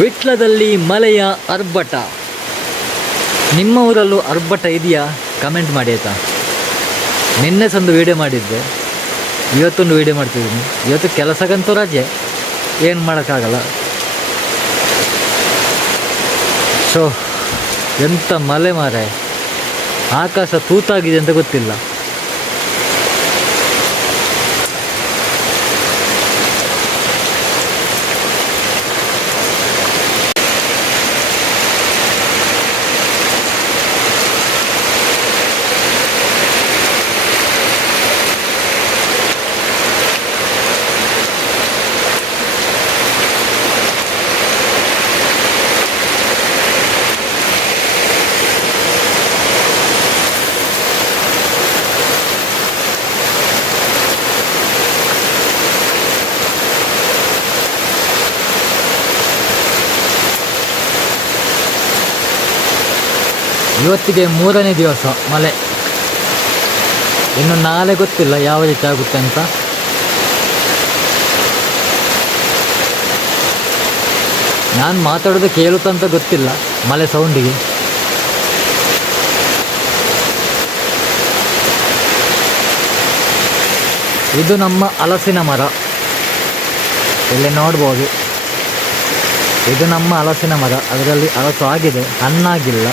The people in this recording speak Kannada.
ವಿಟ್ಲದಲ್ಲಿ ಮಳೆಯ ಆರ್ಭಟ. ನಿಮ್ಮ ಊರಲ್ಲೂ ಆರ್ಭಟ ಇದೆಯಾ? ಕಮೆಂಟ್ ಮಾಡಿ ಆಯಿತಾ. ನಿನ್ನೆ ಸಂದು ವೀಡಿಯೋ ಮಾಡಿದ್ದೆ, ಇವತ್ತೊಂದು ವೀಡಿಯೋ ಮಾಡ್ತಿದ್ದೀನಿ. ಇವತ್ತು ಕೆಲಸಕ್ಕಂತೂ ರಜೆ, ಏನು ಮಾಡೋಕ್ಕಾಗಲ್ಲ. ಸೊ ಎಂಥ ಮಳೆ ಮಾರೆ, ಆಕಾಶ ತೂತಾಗಿದೆ ಅಂತ ಗೊತ್ತಿಲ್ಲ. ಇವತ್ತಿಗೆ 3ನೇ ದಿವಸ ಮಳೆ. ಇನ್ನು ನಾಳೆ ಗೊತ್ತಿಲ್ಲ ಯಾವ ರೀತಿ ಆಗುತ್ತೆ ಅಂತ. ನಾನು ಮಾತಾಡೋದು ಕೇಳುತ್ತಂತ ಗೊತ್ತಿಲ್ಲ ಮಳೆ ಸೌಂಡಿಗೆ. ಇದು ನಮ್ಮ ಹಲಸಿನ ಮರ, ಇಲ್ಲಿ ನೋಡ್ಬೋದು. ಇದು ನಮ್ಮ ಹಲಸಿನ ಮರ, ಅದರಲ್ಲಿ ಹಲಸು ಆಗಿದೆ, ಹಣ್ಣಾಗಿಲ್ಲ.